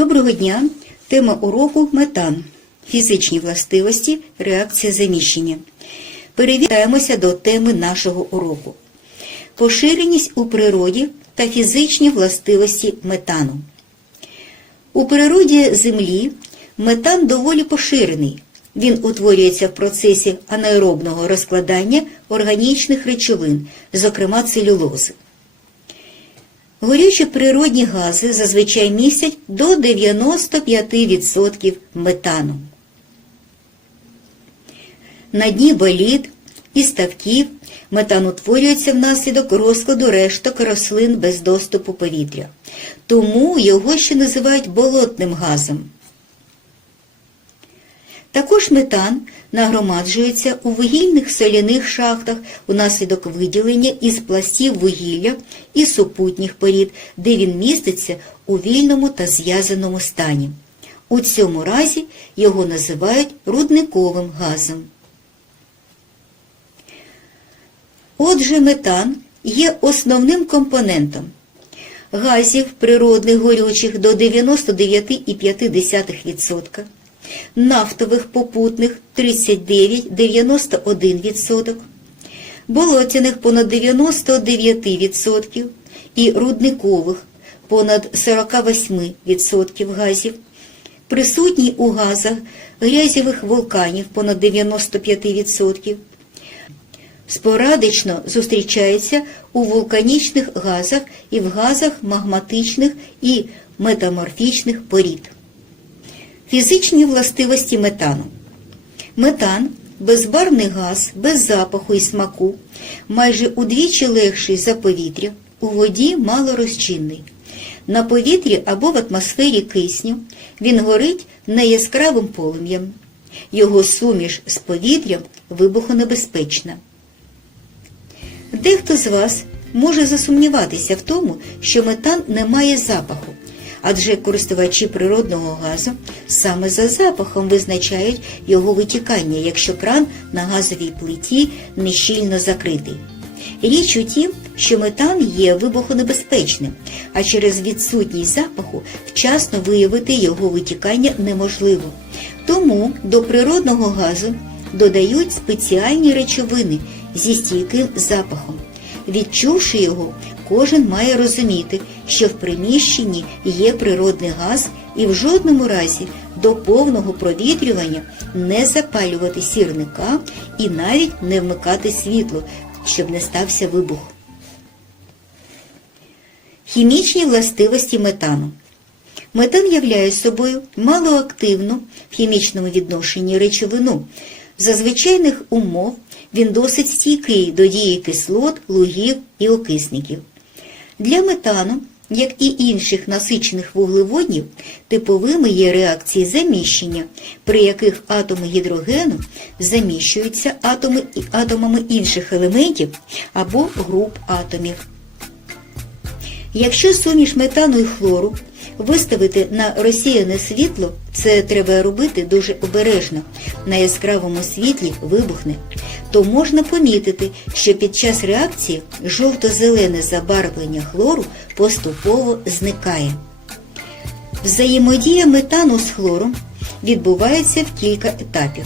Доброго дня! Тема уроку метан. Фізичні властивості, реакція заміщення. Перевітаємося до теми нашого уроку. Поширеність у природі та фізичні властивості метану. У природі Землі метан доволі поширений. Він утворюється в процесі анаеробного розкладання органічних речовин, зокрема целюлози. Горючі природні гази зазвичай містять до 95% метану. На дні боліт і ставків метан утворюється внаслідок розкладу решток рослин без доступу повітря. Тому його ще називають болотним газом. Також метан нагромаджується у вугільних соляних шахтах унаслідок виділення із пластів вугілля і супутніх порід, де він міститься у вільному та зв'язаному стані. У цьому разі його називають рудниковим газом. Отже, метан є основним компонентом газів природних горючих до 99,5%, нафтових попутних 39-91%, болотяних понад 99% і рудникових понад 48% газів, присутній у газах грязєвих вулканів понад 95%, спорадично зустрічається у вулканічних газах і в газах магматичних і метаморфічних порід. Фізичні властивості метану. Метан безбарвний газ, без запаху і смаку, майже удвічі легший за повітря, у воді малорозчинний. На повітрі або в атмосфері кисню він горить неяскравим полум'ям. Його суміш з повітрям вибухонебезпечна. Дехто з вас може засумніватися в тому, що метан не має запаху, адже користувачі природного газу саме за запахом визначають його витікання, якщо кран на газовій плиті нещільно закритий. Річ у тім, що метан є вибухонебезпечним, а через відсутність запаху вчасно виявити його витікання неможливо. Тому до природного газу додають спеціальні речовини зі стійким запахом. Відчувши його, кожен має розуміти, що в приміщенні є природний газ і в жодному разі до повного провітрювання не запалювати сірника і навіть не вмикати світло, щоб не стався вибух. Хімічні властивості метану. Метан являє собою малоактивну в хімічному відношенні речовину. За звичайних умов він досить стійкий до дії кислот, лугів і окисників. Для метану, як і інших насичених вуглеводнів, типовими є реакції заміщення, при яких атоми гідрогену заміщуються атоми, атомами інших елементів або груп атомів. Якщо суміш метану і хлору виставити на розсіяне світло, це треба робити дуже обережно, на яскравому світлі вибухне, то можна помітити, що під час реакції жовто-зелене забарвлення хлору поступово зникає. Взаємодія метану з хлором відбувається в кілька етапів.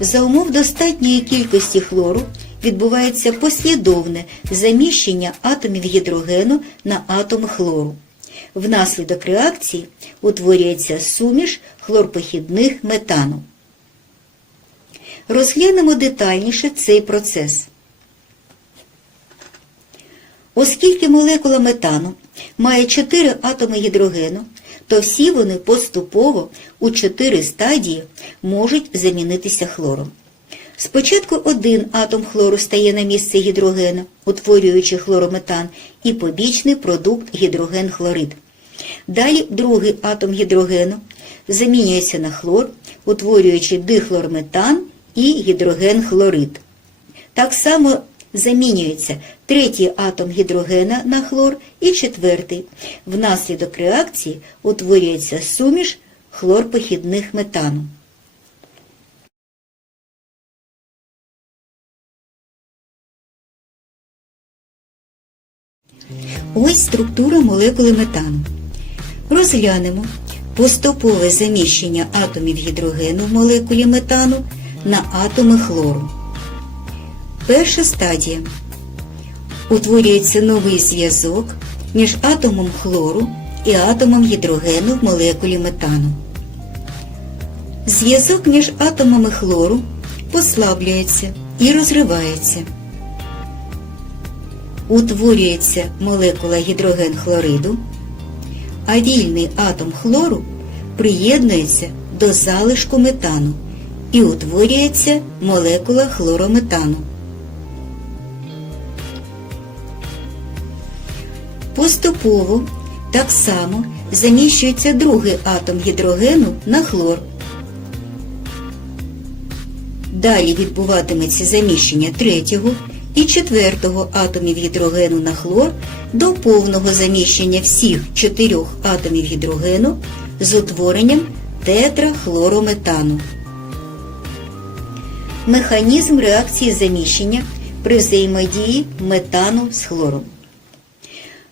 За умов достатньої кількості хлору відбувається послідовне заміщення атомів гідрогену на атоми хлору. Внаслідок реакції утворюється суміш хлорпохідних метану. Розглянемо детальніше цей процес. Оскільки молекула метану має 4 атоми гідрогену, то всі вони поступово у 4 стадії можуть замінитися хлором. Спочатку один атом хлору стає на місце гідрогену, утворюючи хлорометан, і побічний продукт гідроген-хлорид. Далі другий атом гідрогену замінюється на хлор, утворюючи дихлорметан і гідроген-хлорид. Так само замінюється третій атом гідрогена на хлор і четвертий. Внаслідок реакції утворюється суміш хлорпохідних метану. Ось структура молекули метану. Розглянемо, поступове заміщення атомів гідрогену в молекулі метану на атоми хлору. Перша стадія. Утворюється новий зв'язок між атомом хлору і атомом гідрогену в молекулі метану. Зв'язок між атомами хлору послаблюється і розривається. Утворюється молекула гідроген хлориду, а вільний атом хлору приєднується до залишку метану і утворюється молекула хлорометану. Поступово так само заміщується другий атом гідрогену на хлор. Далі відбуватиметься заміщення третього і четвертого атомів гідрогену на хлор до повного заміщення всіх чотирьох атомів гідрогену з утворенням тетрахлорометану. Механізм реакції заміщення при взаємодії метану з хлором.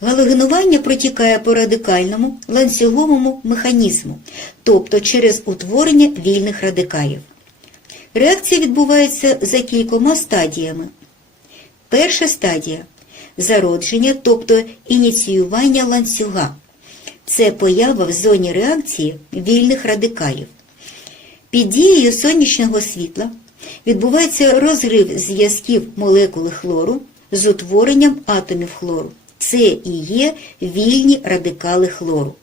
Галогенування протікає по радикальному ланцюговому механізму, тобто через утворення вільних радикалів. Реакція відбувається за кількома стадіями. Перша стадія зародження, тобто ініціювання ланцюга. Це поява в зоні реакції вільних радикалів. Під дією сонячного світла відбувається розрив зв'язків молекули хлору з утворенням атомів хлору. Це і є вільні радикали хлору.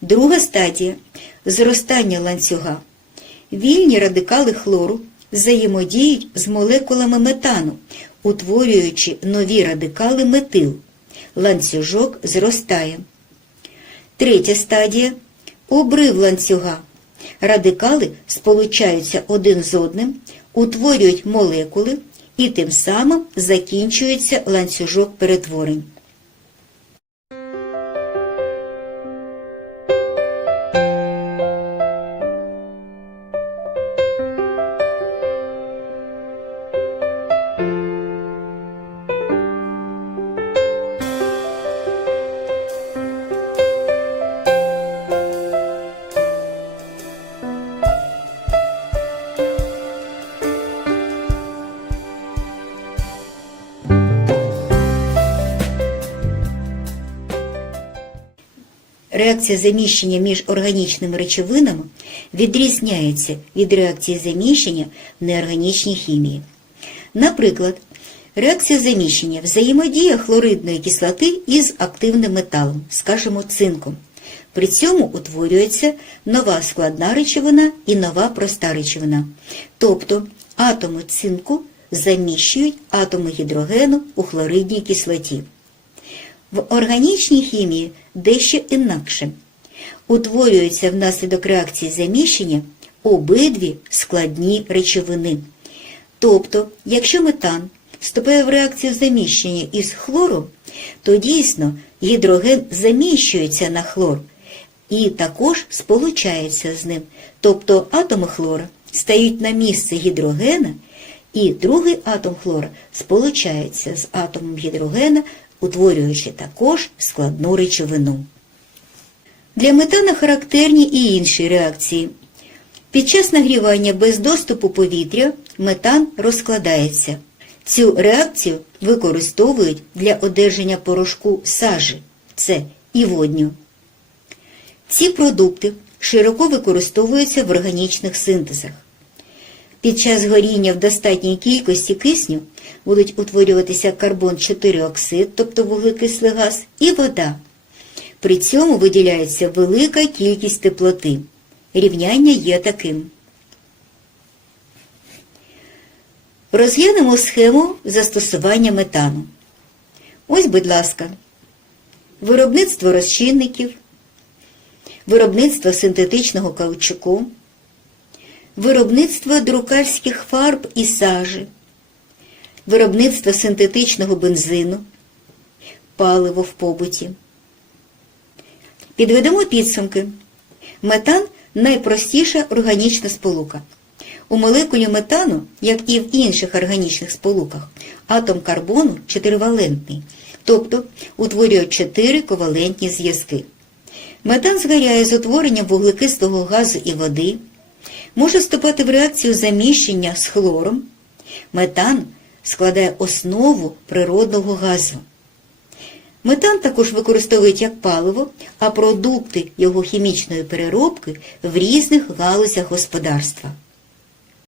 Друга стадія зростання ланцюга. Вільні радикали хлору взаємодіють з молекулами метану, утворюючи нові радикали метил. Ланцюжок зростає. Третя стадія обрив ланцюга. Радикали сполучаються один з одним, утворюють молекули і тим самим закінчується ланцюжок перетворень. Реакція заміщення між органічними речовинами відрізняється від реакції заміщення в неорганічній хімії. Наприклад, реакція заміщення взаємодія хлоридної кислоти із активним металом, скажімо, цинком. При цьому утворюється нова складна речовина і нова проста речовина. Тобто атоми цинку заміщують атоми гідрогену у хлоридній кислоті. В органічній хімії дещо інакше. Утворюються внаслідок реакції заміщення обидві складні речовини. Тобто, якщо метан вступає в реакцію заміщення із хлором, то дійсно гідроген заміщується на хлор і також сполучається з ним. Тобто атоми хлора стають на місце гідрогена, і другий атом хлора сполучається з атомом гідрогена утворюючи також складну речовину. Для метана характерні і інші реакції. Під час нагрівання без доступу повітря метан розкладається. Цю реакцію використовують для одержання порошку сажі це і водню. Ці продукти широко використовуються в органічних синтезах. Під час горіння в достатній кількості кисню будуть утворюватися карбон 4 оксид, тобто вуглекислий газ, і вода. При цьому виділяється велика кількість теплоти. Рівняння є таким. Розглянемо схему застосування метану. Ось, будь ласка, виробництво розчинників, виробництво синтетичного каучуку, виробництво друкарських фарб і сажі, виробництво синтетичного бензину, паливо в побуті. Підведемо підсумки. Метан найпростіша органічна сполука. У молекулі метану, як і в інших органічних сполуках, атом карбону чотиривалентний, тобто утворює чотири ковалентні зв'язки. Метан згоряє з утворенням вуглекислого газу і води, може вступати в реакцію заміщення з хлором. Метан складає основу природного газу. Метан також використовують як паливо, а продукти його хімічної переробки в різних галузях господарства.